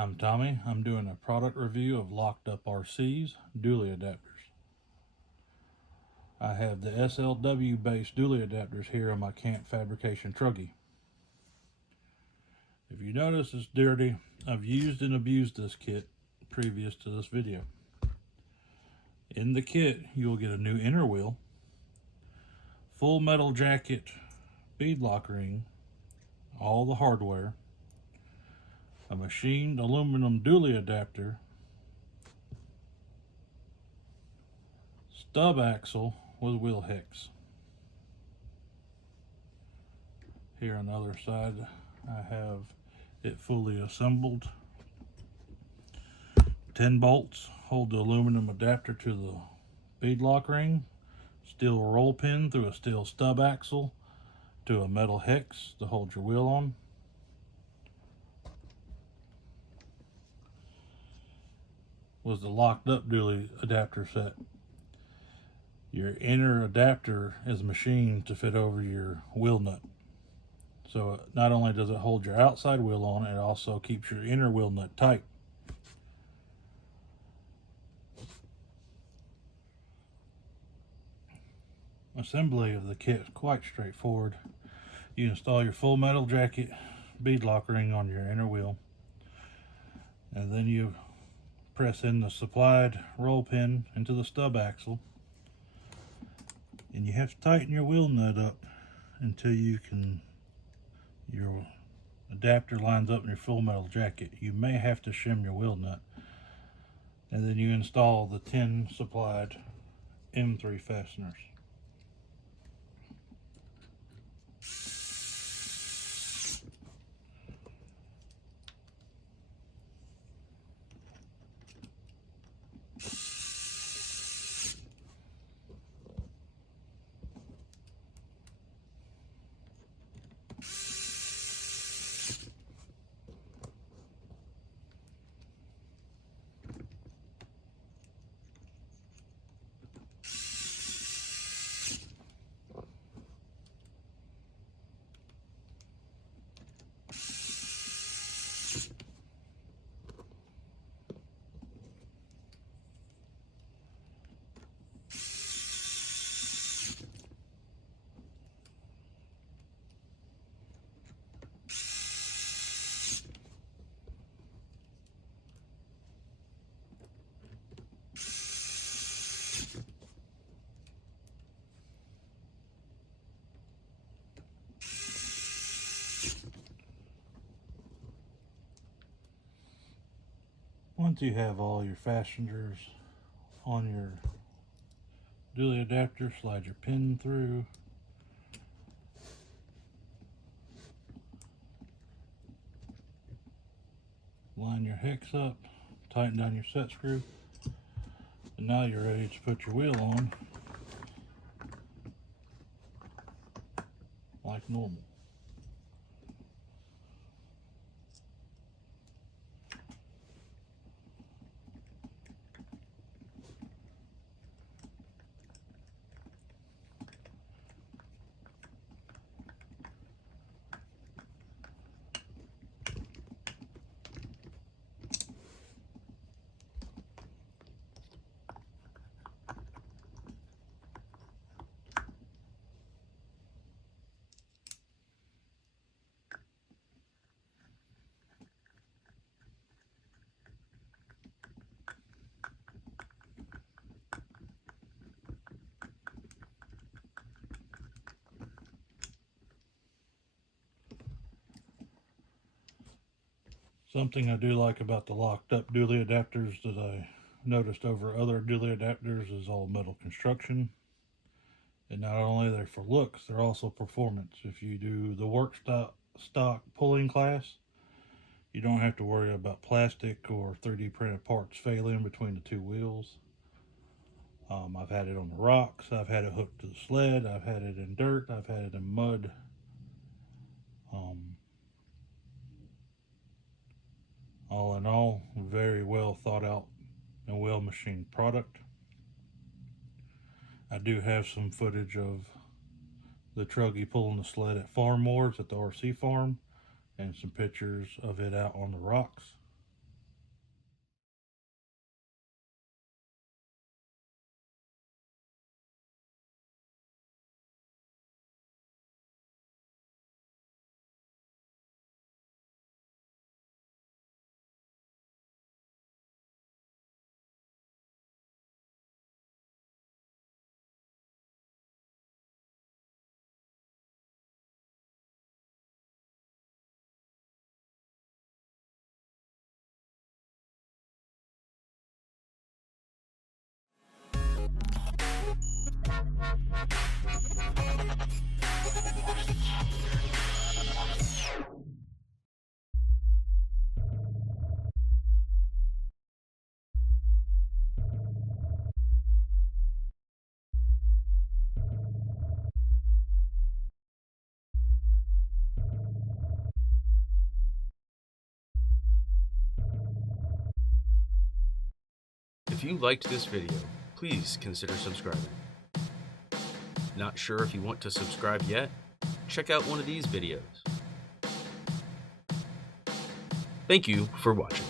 I'm Tommy. I'm doing a product review of locked up RCs dually adapters. I have the SLW based dually adapters here on my Camp Fabrication Truggy. If you notice it's dirty, I've used and abused this kit previous to this video. In the kit, you'll get a new inner wheel, full metal jacket, bead lock ring, all the hardware, a machined aluminum dually adapter, stub axle with wheel hex. Here on the other side, I have it fully assembled. 10 bolts hold the aluminum adapter to the bead lock ring, steel roll pin through a steel stub axle to a metal hex to hold your wheel on. Was the locked up dually adapter set. Your inner adapter is machined to fit over your wheel nut. So not only does it hold your outside wheel on, it also keeps your inner wheel nut tight. Assembly of the kit is quite straightforward. You install your full metal jacket bead lock ring on your inner wheel, and then you press in the supplied roll pin into the stub axle, and you have to tighten your wheel nut up until your adapter lines up in your full metal jacket. You may have to shim your wheel nut, and then you install the 10 supplied M3 fasteners. Once you have all your fasteners on your dually adapter, slide your pin through. Line your hex up, tighten down your set screw, and now you're ready to put your wheel on like normal. Something I do like about the locked up dually adapters that I noticed over other dually adapters is all metal construction. And not only are they for looks, they're also performance. If you do the work stock pulling class, you don't have to worry about plastic or 3D printed parts failing between the two wheels. I've had it on the rocks, I've had it hooked to the sled, I've had it in dirt, I've had it in mud. All in all, very well thought out and well machined product. I do have some footage of the truggy pulling the sled at farm moors at the RC farm, and some pictures of it out on the rocks. If you liked this video, please consider subscribing. Not sure if you want to subscribe yet? Check out one of these videos. Thank you for watching.